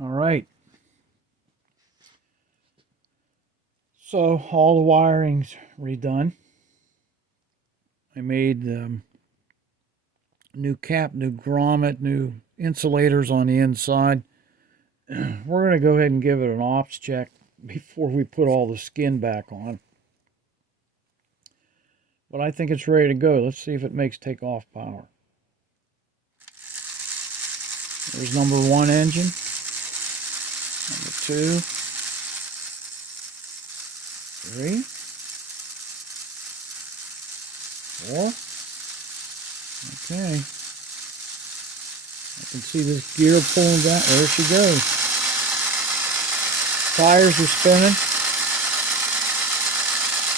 All right. So all the wiring's redone. I made new cap, new grommet, new insulators on the inside. We're going to go ahead and give it an ops check before we put all the skin back on. But I think it's ready to go. Let's see if it makes takeoff power. There's number 1 engine. Number 2. 3. 4. Okay. I can see this gear pulling down. There she goes. Tires are spinning.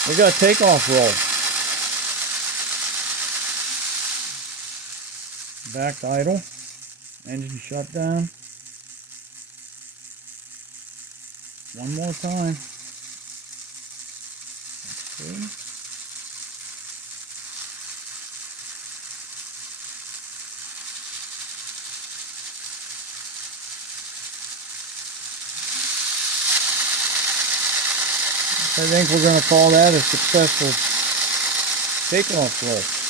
We got a takeoff roll. Back idle. Engine shut down. One more time. Okay. I think we're going to call that a successful takeoff roll.